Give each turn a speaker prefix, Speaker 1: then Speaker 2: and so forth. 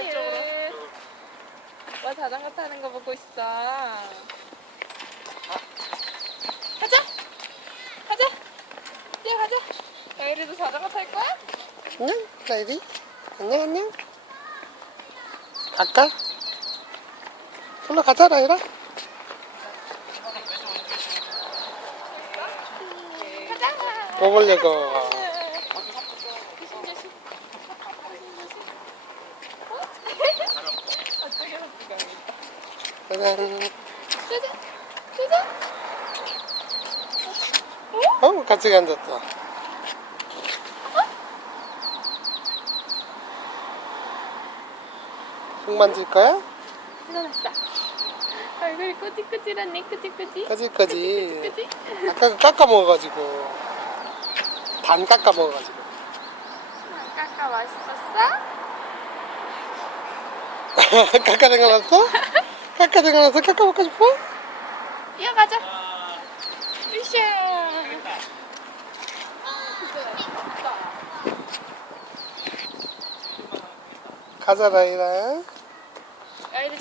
Speaker 1: 이쪽으로.
Speaker 2: 와 자전거 타는 거 보고 있어. 가자. 가자. 이제 가자. 라이리도 자전거 탈 거야?
Speaker 3: 안녕, 라이리. 안녕, 안녕. 갈까? 일로 가자, 라이라.
Speaker 2: 가자.
Speaker 3: 뭐 보려고.
Speaker 2: 조심 조심. 어떻게 어떻게
Speaker 3: 짜잔.
Speaker 2: 짜잔 짜잔.
Speaker 3: 어, 같이 앉았다. 흙 만질 거야?
Speaker 2: 일어났어. 얼굴이 꾸질꾸질.
Speaker 3: 까지까지.
Speaker 2: 그지?
Speaker 3: 아까 그 깎아 먹어가지고. 반 깎아 먹어가지고.
Speaker 2: 까까 맛있었어?
Speaker 3: 깎아 생각났어? 깎아 생각났어? 깎아 먹고 싶어?
Speaker 2: 뛰어가자. 으쌰.
Speaker 3: 가자, 라이라.
Speaker 2: 아이들